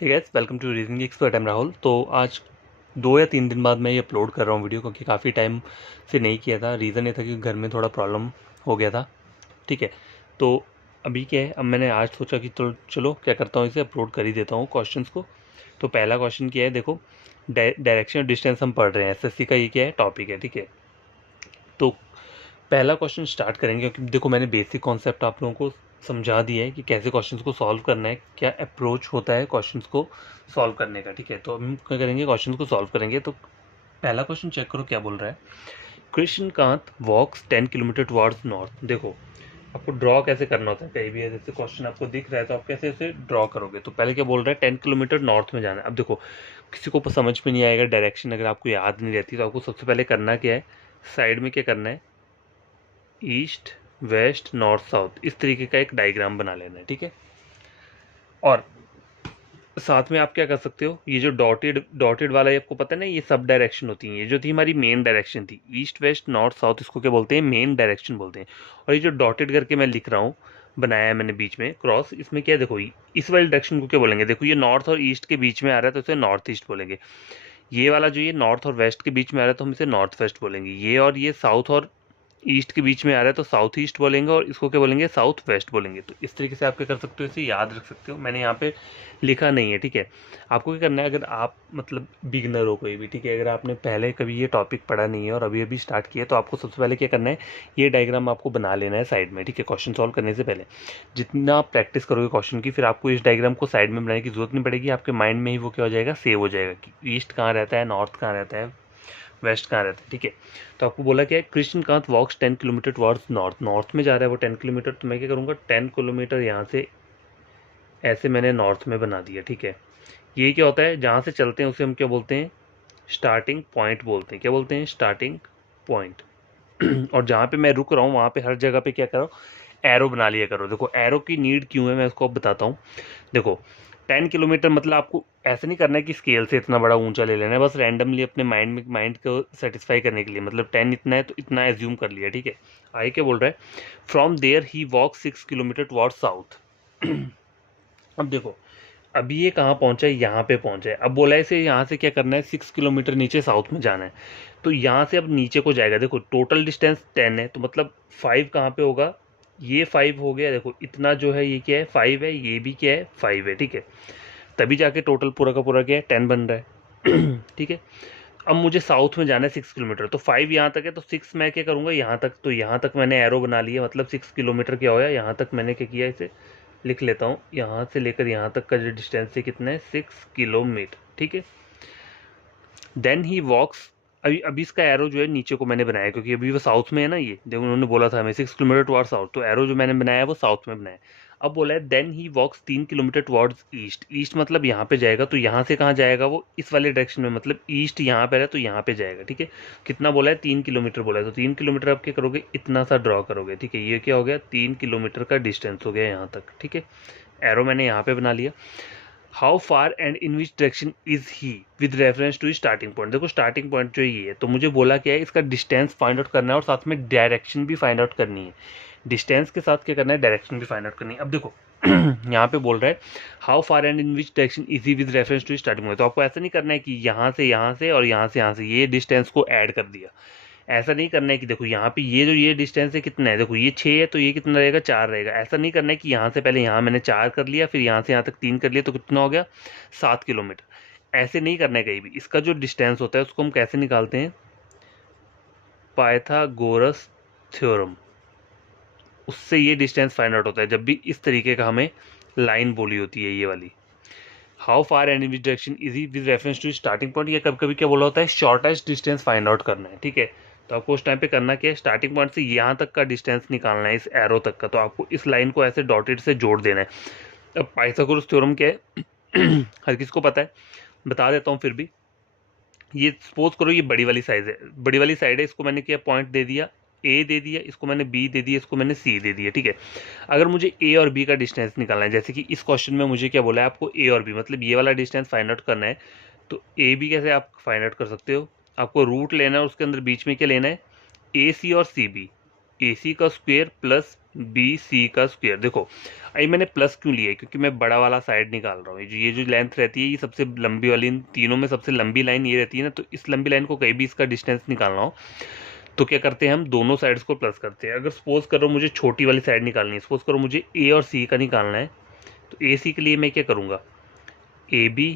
Hey guys, welcome to reasoning expert. I am Rahul. तो आज 2 या 3 दिन बाद मैं ये अपलोड कर रहा हूँ वीडियो, क्योंकि काफ़ी टाइम से नहीं किया था। रीज़न ये था कि घर में थोड़ा प्रॉब्लम हो गया था। ठीक है, तो अभी क्या है, अब मैंने आज सोचा कि तो चलो क्या करता हूँ, इसे अपलोड कर ही देता हूँ क्वेश्चंस को। तो पहला क्वेश्चन क्या है, देखो डायरेक्शन और डिस्टेंस हम पढ़ रहे हैं, एसएससी का ये क्या है टॉपिक है। ठीक है, तो पहला क्वेश्चन स्टार्ट करेंगे, क्योंकि देखो मैंने बेसिक कॉन्सेप्ट आप लोगों को समझा दिया है कि कैसे क्वेश्चंस को सॉल्व करना है, क्या अप्रोच होता है क्वेश्चंस को सॉल्व करने का। ठीक है, तो हम क्या करेंगे, क्वेश्चंस को सॉल्व करेंगे। तो पहला क्वेश्चन चेक करो क्या बोल रहा है। कृष्णकांत वॉक्स 10 किलोमीटर टुवर्ड्स नॉर्थ। देखो आपको ड्रॉ कैसे करना होता है, कहीं भी जैसे क्वेश्चन आपको दिख रहा है तो आप कैसे इसे ड्रॉ करोगे। तो पहले क्या बोल रहा है, 10 किलोमीटर नॉर्थ में जाना है। अब देखो किसी को समझ में नहीं आएगा डायरेक्शन, अगर आपको याद नहीं रहती तो आपको सबसे पहले करना क्या है, साइड में क्या करना है, ईस्ट वेस्ट नॉर्थ साउथ इस तरीके का एक डायग्राम बना लेना है। ठीक है, और साथ में आप क्या कर सकते हो, ये जो डॉटेड डॉटेड वाला है आपको पता है ना, ये सब डायरेक्शन होती है। ये जो थी हमारी मेन डायरेक्शन थी, ईस्ट वेस्ट नॉर्थ साउथ, इसको क्या बोलते हैं, मेन डायरेक्शन बोलते हैं। और ये जो डॉटेड करके मैं लिख रहा हूँ, बनाया है मैंने बीच में क्रॉस, इसमें क्या है, देखो इस वाली डायरेक्शन को क्या बोलेंगे, देखो ये नॉर्थ और ईस्ट के बीच में आ रहा है तो इसे नॉर्थ ईस्ट बोलेंगे। ये वाला जो ये नॉर्थ और वेस्ट के बीच में आ रहा है तो हम इसे नॉर्थ वेस्ट बोलेंगे। ये और ये साउथ और ईस्ट के बीच में आ रहा है तो साउथ ईस्ट बोलेंगे, और इसको क्या बोलेंगे, साउथ वेस्ट बोलेंगे। तो इस तरीके से आप क्या कर सकते हो, इसे याद रख सकते हो। मैंने यहाँ पे लिखा नहीं है। ठीक है, आपको क्या करना है, अगर आप मतलब बिगनर हो कोई भी, ठीक है, अगर आपने पहले कभी ये टॉपिक पढ़ा नहीं है और अभी अभी स्टार्ट किया, तो आपको सबसे पहले क्या करना है, ये डायग्राम आपको बना लेना है साइड में। ठीक है, क्वेश्चन सॉल्व करने से पहले जितना आप प्रैक्टिस करोगे क्वेश्चन की, फिर आपको इस डायग्राम को साइड में बनाने की जरूरत नहीं पड़ेगी। आपके माइंड में ही वो क्या हो जाएगा, सेव हो जाएगा कि ईस्ट कहाँ रहता है, नॉर्थ कहाँ रहता है, वेस्ट कहाँ रहता है। ठीक है, तो आपको बोला क्या है, कृष्णकांत वॉक्स 10 किलोमीटर टुवर्ड्स नॉर्थ। नॉर्थ में जा रहा है वो 10 किलोमीटर, तो मैं क्या करूँगा, 10 किलोमीटर यहाँ से ऐसे मैंने नॉर्थ में बना दिया। ठीक है, ये क्या होता है, जहाँ से चलते हैं उसे हम क्या बोलते हैं, स्टार्टिंग पॉइंट बोलते हैं। क्या बोलते हैं, स्टार्टिंग पॉइंट। और जहाँ पे मैं रुक रहा हूँ वहाँ पे हर जगह पे क्या करो, एरो बना लिया करो। देखो एरो की नीड क्यों है, मैं उसको अब बताता हूँ। देखो 10 किलोमीटर मतलब आपको ऐसा नहीं करना है कि स्केल से इतना बड़ा ऊंचा ले लेना है, बस रैंडमली अपने माइंड को सेटिस्फाई करने के लिए, मतलब 10 इतना है तो इतना एज्यूम कर लिया। ठीक है, आगे क्या बोल रहा है, from there he walk 6 kilometre towards south. अब देखो अभी ये कहाँ पहुंचा है, यहाँ पे पहुंचा है। अब बोला है इसे यहाँ से क्या करना है, 6 किलोमीटर नीचे साउथ में जाना है। तो यहाँ से अब नीचे को जाएगा। देखो टोटल डिस्टेंस 10 है, तो मतलब 5 कहाँ पे होगा, ये 5 हो गया। देखो इतना जो है ये क्या है, 5 है, ये भी क्या है, 5 है। ठीक है, तभी जाके टोटल पूरा का पूरा क्या है, 10 बन रहा है। ठीक है, अब मुझे साउथ में जाना है 6 किलोमीटर, तो 5 यहाँ तक है तो 6 मैं क्या करूँगा यहाँ तक, तो यहाँ तक मैंने एरो बना लिया, मतलब 6 किलोमीटर क्या होया, यहाँ तक मैंने क्या किया, इसे लिख लेता हूँ। यहाँ से लेकर यहाँ तक का जो डिस्टेंस है कितना है, 6 किलोमीटर। ठीक है, देन ही वॉक्स, अभी अभी इसका एरो जो है नीचे को मैंने बनाया, क्योंकि अभी वो साउथ में है ना, ये देखो उन्होंने बोला था हमें 6 किलोमीटर टुवर्ड साउथ, तो एरो जो मैंने बनाया है वो साउथ में बनाया है। अब बोला है then he walks 3 kilometre towards east. East मतलब यहाँ पे जाएगा, तो यहाँ से कहाँ जाएगा, वो इस वाले डायरेक्शन में, मतलब ईस्ट यहाँ पे है तो यहाँ पे जाएगा। ठीक है, कितना बोला है, 3 किलोमीटर बोला है, तो 3 किलोमीटर आप क्या करोगे, इतना सा ड्रॉ करोगे। ठीक है, ये क्या हो गया, 3 किलोमीटर का डिस्टेंस हो गया यहाँ तक। ठीक है, एरो मैंने यहाँ पे बना लिया। How far and in which direction is he with reference to starting point. देखो स्टार्टिंग पॉइंट जो ये है, तो मुझे बोला क्या है, इसका डिस्टेंस फाइंड आउट करना है और साथ में डायरेक्शन भी फाइंड आउट करनी है। डिस्टेंस के साथ क्या करना है, डायरेक्शन भी फाइंड आउट करनी है। अब देखो यहाँ पे बोल रहा है how far and in which direction is he with reference to starting point. तो आपको ऐसा नहीं करना है कि यहाँ से और यहाँ से ये डिस्टेंस को ऐड कर दिया। ऐसा नहीं करना है कि देखो यहाँ पे ये जो ये डिस्टेंस है कितना है, देखो ये 6 है तो ये कितना रहेगा, 4 रहेगा। ऐसा नहीं करना है कि यहाँ से पहले यहाँ मैंने 4 कर लिया, फिर यहाँ से यहाँ तक 3 कर लिया, तो कितना हो गया, 7 किलोमीटर। ऐसे नहीं करना है कहीं भी। इसका जो डिस्टेंस होता है उसको हम कैसे निकालते हैं, पाइथागोरस थ्योरम, उससे ये डिस्टेंस फाइंड आउट होता है जब भी इस तरीके का हमें लाइन बोली होती है, ये वाली। How far and which direction is he with reference to starting point, या कभी कभी क्या बोला होता है, शॉर्टेस्ट डिस्टेंस फाइंड आउट करना है। ठीक है, तो आपको उस टाइम पे करना क्या है, स्टार्टिंग पॉइंट से यहाँ तक का डिस्टेंस निकालना है, इस एरो तक का। तो आपको इस लाइन को ऐसे डॉटेड से जोड़ देना है। अब पाइथागोरस थ्योरम क्या है, हर किसी को पता है, बता देता हूँ फिर भी। ये सपोज करो ये बड़ी वाली साइज है, बड़ी वाली साइड है, इसको मैंने क्या पॉइंट दे दिया, ए दे दिया, इसको मैंने बी दे दिया, इसको मैंने सी दे दिया। ठीक है, अगर मुझे ए और बी का डिस्टेंस निकालना है, जैसे कि इस क्वेश्चन में मुझे क्या बोला है, आपको ए और बी मतलब ये वाला डिस्टेंस फाइंड आउट करना है, तो ए बी कैसे आप फाइंड आउट कर सकते हो, आपको रूट लेना है और उसके अंदर बीच में क्या लेना है, ए सी और सी बी। ए सी का स्क्वेयर प्लस बी सी का स्क्वायर। देखो अभी मैंने प्लस क्यों लिया है, क्योंकि मैं बड़ा वाला साइड निकाल रहा हूँ। ये जो लेंथ रहती है, ये सबसे लंबी वाली, इन तीनों में सबसे लंबी लाइन ये रहती है ना, तो इस लंबी लाइन को कहीं भी इसका डिस्टेंस निकालना हो तो क्या करते हैं हम, दोनों साइड्स को प्लस करते हैं। अगर सपोज करो मुझे छोटी वाली साइड निकालनी है, सपोज करो मुझे ए और सी का निकालना है, तो ए सी के लिए मैं क्या करूँगा, A B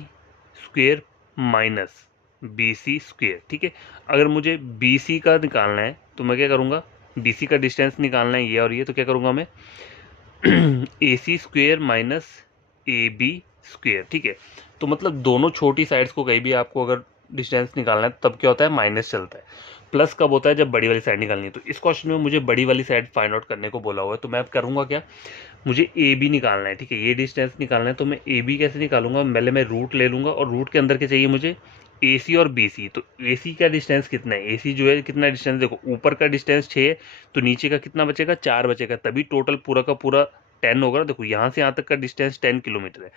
square minus B C square. ठीक है, अगर मुझे बी सी का निकालना है तो मैं क्या करूँगा, बी सी का डिस्टेंस निकालना है ये और ये, तो क्या करूँगा मैं A C square minus A B square. ठीक है, तो मतलब दोनों छोटी साइड्स को कहीं भी आपको अगर डिस्टेंस निकालना है तब क्या होता है, माइनस चलता है। प्लस कब होता है, जब बड़ी वाली साइड निकालनी है। तो इस क्वेश्चन में मुझे बड़ी वाली साइड फाइंड आउट करने को बोला हुआ है, तो मैं अब करूँगा क्या, मुझे ए बी निकालना है। ठीक है, ये डिस्टेंस निकालना है, तो मैं ए बी कैसे निकालूंगा, पहले मैं रूट ले लूँगा, और रूट के अंदर के चाहिए मुझे ए सी और बी सी। तो ए सी का डिस्टेंस कितना है, ए सी जो है कितना डिस्टेंस, देखो ऊपर का डिस्टेंस 6 है, तो नीचे का कितना बचेगा, 4 बचेगा, तभी टोटल पूरा का पूरा 10 होगा। देखो यहाँ से यहाँ तक का डिस्टेंस 10 किलोमीटर है,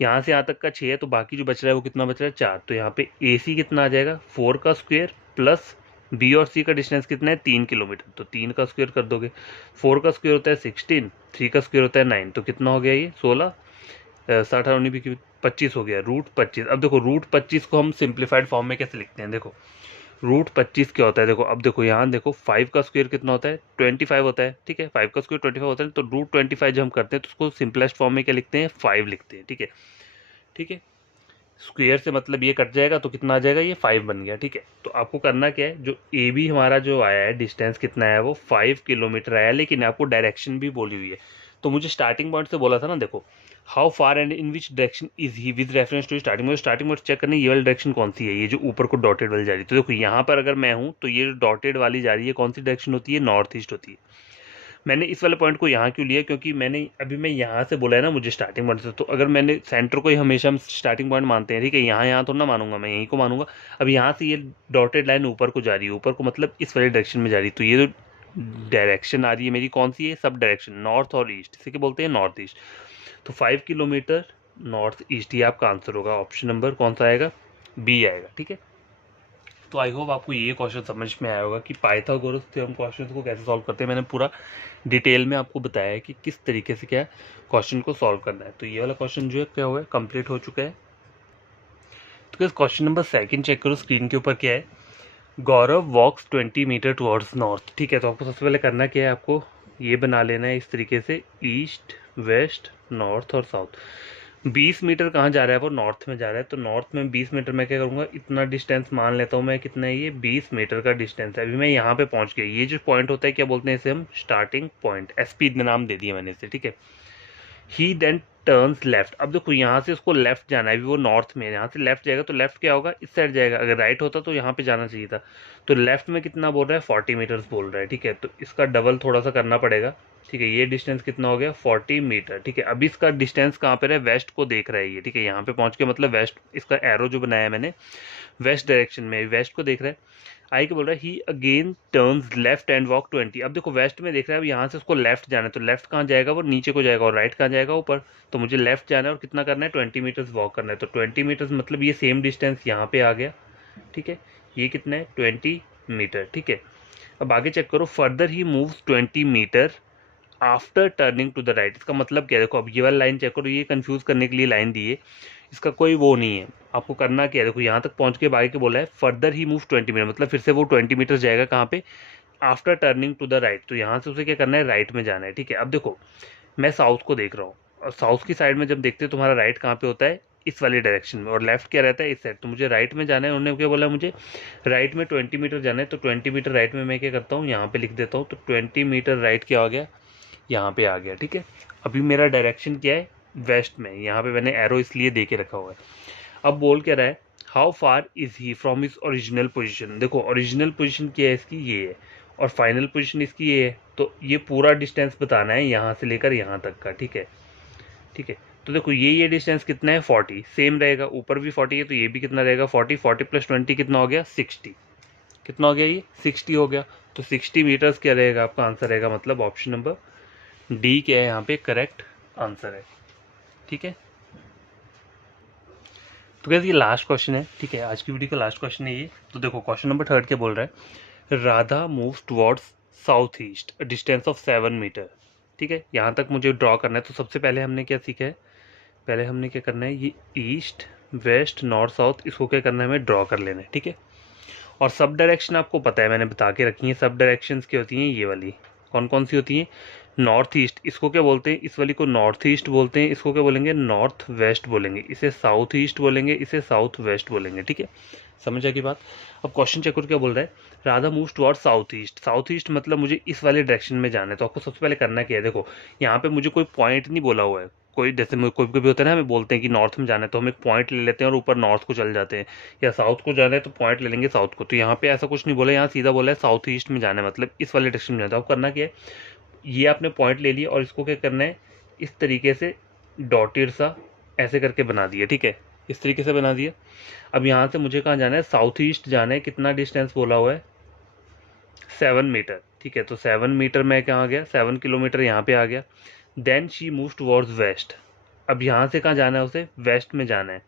यहाँ से यहाँ तक का 6 है, तो बाकी जो बच रहा है वो कितना बच रहा है, 4। तो यहाँ पे ए सी कितना आ जाएगा, 4 का स्क्वायर, प्लस बी और सी का डिस्टेंस कितना है, 3 किलोमीटर, तो 3 का स्क्वायर कर दोगे। 4 का स्क्वायर होता है 16, 3 का स्क्वायर होता है 9, तो कितना हो गया ये 16, 60 19 भी 25 हो गया, रूट 25। अब देखो रूट 25 को हम सिंप्लीफाइड फॉर्म में कैसे लिखते हैं, देखो रूट 25 क्या होता है, देखो अब देखो यहाँ देखो 5 का स्क्वायर कितना होता है, 25 होता है। ठीक है, 5 का स्क्वायर 25 होता है, तो रूट 25 जब हम करते हैं तो उसको सिंपलेस्ट फॉर्म में क्या लिखते हैं, 5 लिखते हैं। ठीक है, ठीक है, स्क्वायर से मतलब ये कट जाएगा तो कितना आ जाएगा, ये 5 बन गया। ठीक है, तो आपको करना क्या है, जो ए बी हमारा जो आया है डिस्टेंस कितना है, वो 5 किलोमीटर आया, लेकिन आपको डायरेक्शन भी बोली हुई है। तो मुझे स्टार्टिंग पॉइंट से बोला था ना, देखो how far and in which direction is he with reference to starting. मुझे स्टार्टिंग पॉइंट चेक करना है, ये वाली डायरेक्शन कौन सी है, ये जो ऊपर को डॉटेड वाली जा रही है। तो देखो यहाँ पर अगर मैं हूँ तो ये जो डॉटेड वाली जा रही है कौन सी डायरेक्शन होती है, नॉर्थ ईस्ट होती है। मैंने इस वाले पॉइंट को यहाँ क्यों लिया, क्योंकि मैं यहाँ से बोला है ना मुझे स्टार्टिंग पॉइंट से, तो अगर मैंने सेंटर को ही हमेशा हम स्टार्टिंग पॉइंट मानते हैं। ठीक है, यहाँ तो ना मानूंगा, मैं यहीं को मानूंगा। अब यहाँ से ये डॉटेड लाइन ऊपर को जा रही है, ऊपर को मतलब इस वाले डायरेक्शन में जा रही है, तो ये जो डायरेक्शन आ रही है मेरी कौन सी है, सब डायरेक्शन नॉर्थ और ईस्ट, इसे क्या बोलते हैं, नॉर्थ ईस्ट। तो 5 किलोमीटर नॉर्थ ईस्ट, ये आपका आंसर होगा, ऑप्शन नंबर कौन सा आएगा, बी आएगा। ठीक है, तो आई होप आपको ये क्वेश्चन समझ में आया होगा कि पाइथागोरस थ्योरम क्वेश्चन को कैसे सॉल्व करते हैं। मैंने पूरा डिटेल में आपको बताया है कि किस तरीके से क्या क्वेश्चन को सॉल्व करना है। तो ये वाला क्वेश्चन जो है क्या हुआ है, कंप्लीट हो चुका है। तो क्वेश्चन नंबर 2 चेक करो, स्क्रीन के ऊपर क्या है, गौरव वॉक्स 20 मीटर टुवर्ड्स नॉर्थ। ठीक है, तो आपको सबसे पहले करना क्या है, आपको ये बना लेना है इस तरीके से, ईस्ट वेस्ट नॉर्थ और साउथ। 20 मीटर कहाँ जा रहा है, वो नॉर्थ में जा रहा है, तो नॉर्थ में 20 मीटर मैं क्या करूँगा, इतना डिस्टेंस मान लेता हूँ मैं, कितना है ये 20 मीटर का डिस्टेंस है। अभी मैं यहाँ पे पहुँच गया, ये जो पॉइंट होता है क्या बोलते हैं इसे हम, स्टार्टिंग पॉइंट, SP नाम दे दिया मैंने इसे। ठीक है, ही देन टर्न्स लेफ्ट। अब देखो यहाँ से उसको लेफ्ट जाना है, अभी वो नॉर्थ में है, यहाँ से लेफ्ट जाएगा तो लेफ्ट क्या होगा, इस साइड जाएगा। अगर राइट होता तो यहाँ पे जाना चाहिए था, तो लेफ्ट में कितना बोल रहा है, 40 मीटर्स बोल रहा है। ठीक है, तो इसका डबल थोड़ा सा करना पड़ेगा। ठीक है, ये डिस्टेंस कितना हो गया, 40 मीटर। ठीक है, अभी इसका डिस्टेंस कहाँ पर है, वेस्ट को देख रहा है ये। ठीक है, यहाँ पे पहुँच के मतलब वेस्ट, इसका एरो जो बनाया है मैंने वेस्ट डायरेक्शन में, वेस्ट को देख रहा है। आई के बोल रहा है he again turns left and walk 20। अब देखो वेस्ट में देख रहा है, अब यहाँ से उसको लेफ्ट जाना है, तो लेफ्ट कहाँ जाएगा, वो नीचे को जाएगा, और राइट कहाँ जाएगा, ऊपर। तो मुझे लेफ्ट जाना है और कितना करना है, 20 मीटर्स वॉक करना है। तो 20 मीटर्स मतलब ये सेम डिस्टेंस यहाँ पे आ गया। ठीक है, ये कितना है, 20 मीटर। ठीक है, अब आगे चेक करो, further he moves 20 metre after turning to the right. इसका मतलब क्या है, देखो अब ये वाला लाइन चेक करो, ये कंफ्यूज करने के लिए लाइन दी है, इसका कोई वो नहीं है। आपको करना क्या है, देखो यहाँ तक पहुँच के आगे के बोला है फर्दर ही मूव 20 मीटर, मतलब फिर से वो 20 मीटर जाएगा कहाँ पे, after turning to the right. तो यहाँ से उसे क्या करना है, राइट में जाना है। ठीक है, अब देखो मैं साउथ को देख रहा हूँ, और साउथ की साइड में जब देखते हो तुम्हारा राइट कहाँ पे होता है, इस वाली डायरेक्शन में, और लेफ्ट क्या रहता है, इस साइड। तो मुझे राइट में जाना है, उन्होंने क्या बोला, मुझे राइट में 20 मीटर जाना है। तो 20 मीटर राइट में मैं क्या करता हूँ, यहाँ पे लिख देता हूँ। तो 20 मीटर राइट क्या हो गया, यहाँ पे आ गया। ठीक है, अभी मेरा डायरेक्शन क्या है, वेस्ट में। यहाँ पे मैंने एरो इसलिए दे के रखा हुआ है। अब बोल क्या रहा है, how far is he from his original position. देखो ओरिजिनल पोजीशन क्या है इसकी, ये है, और फाइनल पोजीशन इसकी ये है। तो ये पूरा डिस्टेंस बताना है यहाँ से लेकर यहाँ तक का। ठीक है, ठीक है, तो देखो ये डिस्टेंस कितना है, 40 सेम रहेगा, ऊपर भी 40 है, तो ये भी कितना रहेगा, 40। 40 प्लस 20 कितना हो गया, 60। कितना हो गया, ये 60 हो गया। तो 60 मीटर्स क्या रहेगा, आपका आंसर रहेगा, मतलब ऑप्शन नंबर डी क्या है यहाँ पे करेक्ट आंसर है। ठीक है, तो कैसे ये लास्ट क्वेश्चन है। ठीक है, आज की वीडियो का लास्ट क्वेश्चन है ये। तो देखो क्वेश्चन नंबर 3 क्या बोल रहा है, Radha moves towards south east, distance of 7 metre. ठीक है, यहाँ तक मुझे ड्रॉ करना है। तो सबसे पहले हमने क्या सीखा है, पहले हमने क्या करना है, ये ईस्ट वेस्ट नॉर्थ साउथ इसको क्या करना है, हमें ड्रॉ कर लेना है। ठीक है, और सब डायरेक्शन आपको पता है, मैंने बता के रखी है। सब डायरेक्शंस क्या होती हैं, ये वाली कौन कौन सी होती हैं, नॉर्थ ईस्ट इसको क्या बोलते हैं, इस वाली को नॉर्थ ईस्ट बोलते हैं, इसको क्या बोलेंगे, नॉर्थ वेस्ट बोलेंगे, इसे साउथ ईस्ट बोलेंगे, इसे साउथ वेस्ट बोलेंगे। ठीक है, समझ आएगी बात। अब क्वेश्चन चेक करो क्या बोल रहा है, Radha moves towards south east. South east मतलब मुझे इस वाले डायरेक्शन में जाना है। तो आपको सबसे पहले करना क्या है, देखो यहाँ पे मुझे कोई पॉइंट नहीं बोला हुआ है, कोई जैसे कोई भी होता है ना, हमें बोलते हैं कि नॉर्थ में जाना है तो हम एक पॉइंट ले लेते हैं और ऊपर नॉर्थ को चल जाते हैं, या साउथ को जाना है तो पॉइंट ले लेंगे साउथ को। तो यहाँ पे ऐसा कुछ नहीं बोला, यहाँ सीधा बोला है साउथ ईस्ट में जाना है, मतलब इस वाले डायरेक्शन में जाना है। तो करना क्या है, ये आपने पॉइंट ले लिया और इसको क्या करना है, इस तरीके से डॉटेड सा ऐसे करके बना दिया। ठीक है, इस तरीके से बना दिया। अब यहाँ से मुझे कहाँ जाना है, साउथ ईस्ट जाना है। कितना डिस्टेंस बोला हुआ है, 7 मीटर। ठीक है, तो 7 मीटर में कहाँ आ गया, 7 किलोमीटर यहाँ पे आ गया। Then she move towards west. अब यहाँ से कहाँ जाना है, उसे वेस्ट में जाना है।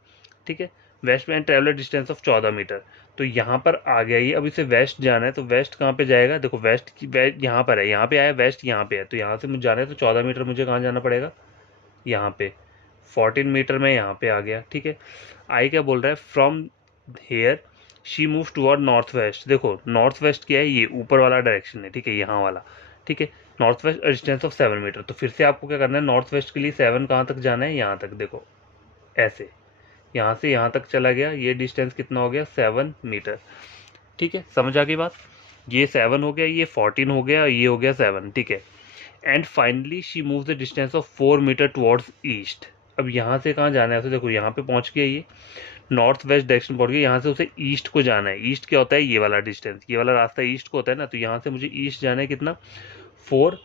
ठीक है, वेस्ट में ट्रेवलर डिस्टेंस ऑफ 14 मीटर। तो यहाँ पर आ गया ये। अब इसे वेस्ट जाना है, तो वेस्ट कहाँ पे जाएगा, देखो वेस्ट की यहाँ पर है, यहाँ पे आया, वेस्ट यहाँ पे है। तो यहाँ से मुझे जाना है, तो 14 मीटर मुझे कहाँ जाना पड़ेगा, यहाँ पे 14 मीटर में यहाँ पे आ गया। ठीक है, आई क्या बोल रहा है, from here she move toward north west. देखो नॉर्थ वेस्ट क्या है, ये ऊपर वाला डायरेक्शन है। ठीक है, यहाँ वाला। ठीक है, north west distance of 7 metre. तो फिर से आपको क्या करना है, नॉर्थ वेस्ट के लिए 7 कहाँ तक जाना है, यहाँ तक। देखो ऐसे यहाँ से यहाँ तक चला गया, ये डिस्टेंस कितना हो गया, 7 मीटर। ठीक है, समझ आ गई बात। ये 7 हो गया, ये 14 हो गया, ये हो गया 7। ठीक है, and finally she move the distance of 4 metre towards east. अब यहाँ से कहाँ जाना है उसे, देखो यहाँ पे पहुँच गया, ये नॉर्थ वेस्ट डायरेक्शन पहुँच गया। यहाँ से उसे ईस्ट को जाना है। ईस्ट क्या होता है, ये वाला डिस्टेंस, ये वाला रास्ता ईस्ट को होता है ना। तो यहाँ से मुझे ईस्ट जाना है कितना, 4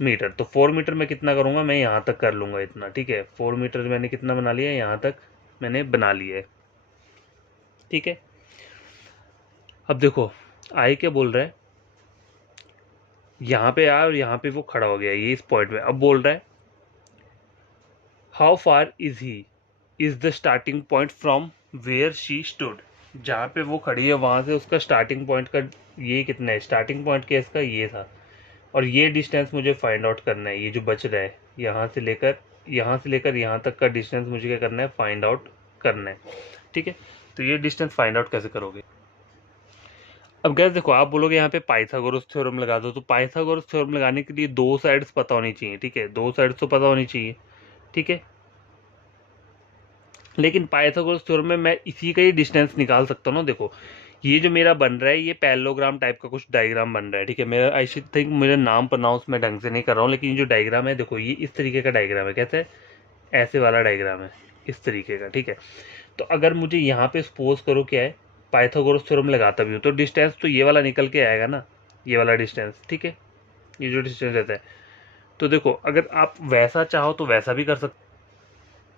मीटर। तो 4 मीटर में कितना करूँगा, मैं यहाँ तक कर लूँगा इतना। ठीक है, 4 मीटर मैंने कितना बना लिया, यहाँ तक मैंने बना लिया है। ठीक है, अब देखो आई क्या बोल रहा है, यहाँ पे आया और यहाँ पे वो खड़ा हो गया, ये इस पॉइंट में। अब बोल रहा है how far is he, is the starting point from where she stood. जहाँ पे वो खड़ी है वहाँ से उसका स्टार्टिंग पॉइंट का ये कितना है, स्टार्टिंग पॉइंट क्या इसका, ये था। और ये डिस्टेंस मुझे फाइंड आउट करना है, ये जो बच रहा है यहाँ से लेकर यहाँ तक का डिस्टेंस मुझे क्या करना है, फाइंड आउट करना है। ठीक है, तो ये डिस्टेंस फाइंड आउट कैसे करोगे। अब गैस देखो, आप बोलोगे यहाँ पे पाइथागोरस थ्योरम लगा दो। तो पाइथागोरस थ्योरम लगाने के लिए 2 साइड्स पता होनी चाहिए। ठीक है, 2 साइड्स तो पता होनी चाहिए। ठीक है, लेकिन पाइथागोरस थ्योरम में मैं इसी का ही डिस्टेंस निकाल सकता हूँ ना। देखो ये जो मेरा बन रहा है, ये पैरेललोग्राम टाइप का कुछ डायग्राम बन रहा है। ठीक है, मेरा आई शुड थिंक, मेरा नाम प्रोनाउंस मैं ढंग से नहीं कर रहा हूँ, लेकिन ये जो डायग्राम है, देखो ये इस तरीके का डायग्राम है। कैसे, ऐसे वाला डायग्राम है, इस तरीके का। ठीक है, तो अगर मुझे यहाँ पे सपोज करो क्या है, पाइथागोरस थ्योरम लगाता भी हूँ, तो डिस्टेंस तो ये वाला निकल के आएगा ना, ये वाला डिस्टेंस। ठीक है, ये जो डिस्टेंस रहता है। तो देखो अगर आप वैसा चाहो तो वैसा भी कर सकते।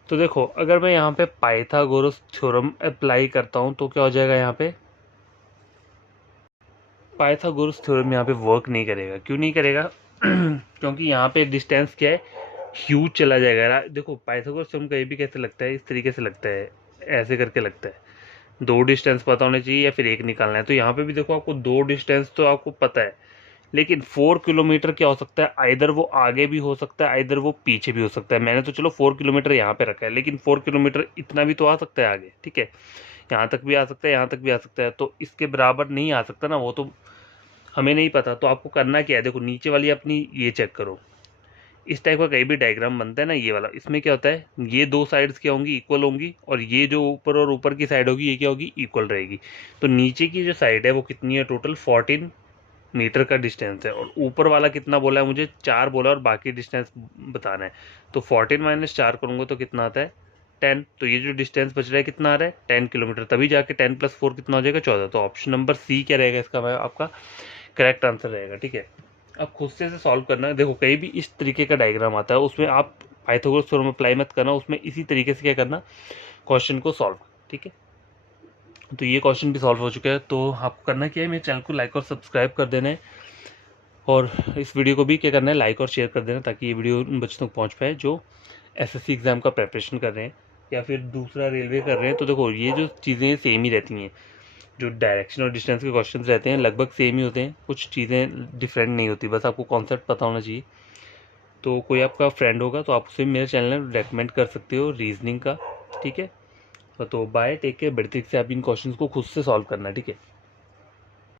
तो देखो अगर मैं यहाँ पे पाइथागोरस थ्योरम अप्लाई करता हूँ तो क्या हो जाएगा, यहाँ पे पाइथागोरस थ्योरम यहाँ पे वर्क नहीं करेगा। क्यों नहीं करेगा क्योंकि यहाँ पे डिस्टेंस क्या है, ह्यूज चला जाएगा। देखो पाइथागोरस थ्योरम कहीं भी कैसे लगता है, इस तरीके से लगता है, ऐसे करके लगता है। 2 डिस्टेंस पता होने चाहिए या फिर एक निकालना है। तो यहाँ पे भी देखो आपको 2 डिस्टेंस तो आपको पता है, लेकिन 4 किलोमीटर क्या हो सकता है, आइदर वो आगे भी हो सकता है, आइदर वो पीछे भी हो सकता है। मैंने तो चलो 4 किलोमीटर यहाँ पे रखा है, लेकिन 4 किलोमीटर इतना भी तो आ सकता है आगे। ठीक है, यहाँ तक भी आ सकता है, यहाँ तक भी आ सकता है। तो इसके बराबर नहीं आ सकता ना, वो तो हमें नहीं पता। तो आपको करना क्या है, देखो नीचे वाली अपनी ये चेक करो, इस टाइप का कहीं भी डायग्राम बनता है ना, ये वाला, इसमें क्या होता है, ये 2 साइड्स क्या होंगी, इक्वल होंगी, और ये जो ऊपर और ऊपर की साइड होगी, ये क्या होगी, इक्वल रहेगी। तो नीचे की जो साइड है वो कितनी है, टोटल 14 मीटर का डिस्टेंस है, और ऊपर वाला कितना बोला है मुझे, 4 बोला, और बाकी डिस्टेंस बताना है। तो 14 माइनस 4 करूँगा तो कितना आता है, 10। तो ये जो डिस्टेंस बच रहा है कितना आ रहा है, 10 किलोमीटर। तभी जाके 10 + 4 कितना हो जाएगा, 14। तो ऑप्शन नंबर सी क्या रहेगा इसका, आपका करेक्ट आंसर रहेगा। ठीक है, अब खुद से सॉल्व करना। देखो कहीं भी इस तरीके का डायग्राम आता है, उसमें आप पाइथागोरस थ्योरम अप्लाई मत करना, उसमें इसी तरीके से क्या करना, क्वेश्चन को सॉल्व। ठीक है, तो ये क्वेश्चन भी सॉल्व हो चुका है। तो आपको करना क्या है, मेरे चैनल को लाइक और सब्सक्राइब कर देना है, और इस वीडियो को भी क्या करना है, लाइक और शेयर कर देना, ताकि ये वीडियो उन बच्चों तक पहुंच पाए जो एसएससी एग्ज़ाम का प्रिपरेशन कर रहे हैं या फिर दूसरा रेलवे कर रहे हैं। तो देखो ये जो चीज़ें सेम ही रहती हैं, जो डायरेक्शन और डिस्टेंस के क्वेश्चंस रहते हैं लगभग सेम ही होते हैं, कुछ चीज़ें डिफरेंट नहीं होती, बस आपको कॉन्सेप्ट पता होना चाहिए। तो कोई आपका फ्रेंड होगा तो आप उसे मेरे चैनल रेकमेंड कर सकते हो रीजनिंग का, ठीक है। तो बाय, टेक केयर, बढ़ते से आप इन क्वेश्चंस को खुद से सॉल्व करना, ठीक है।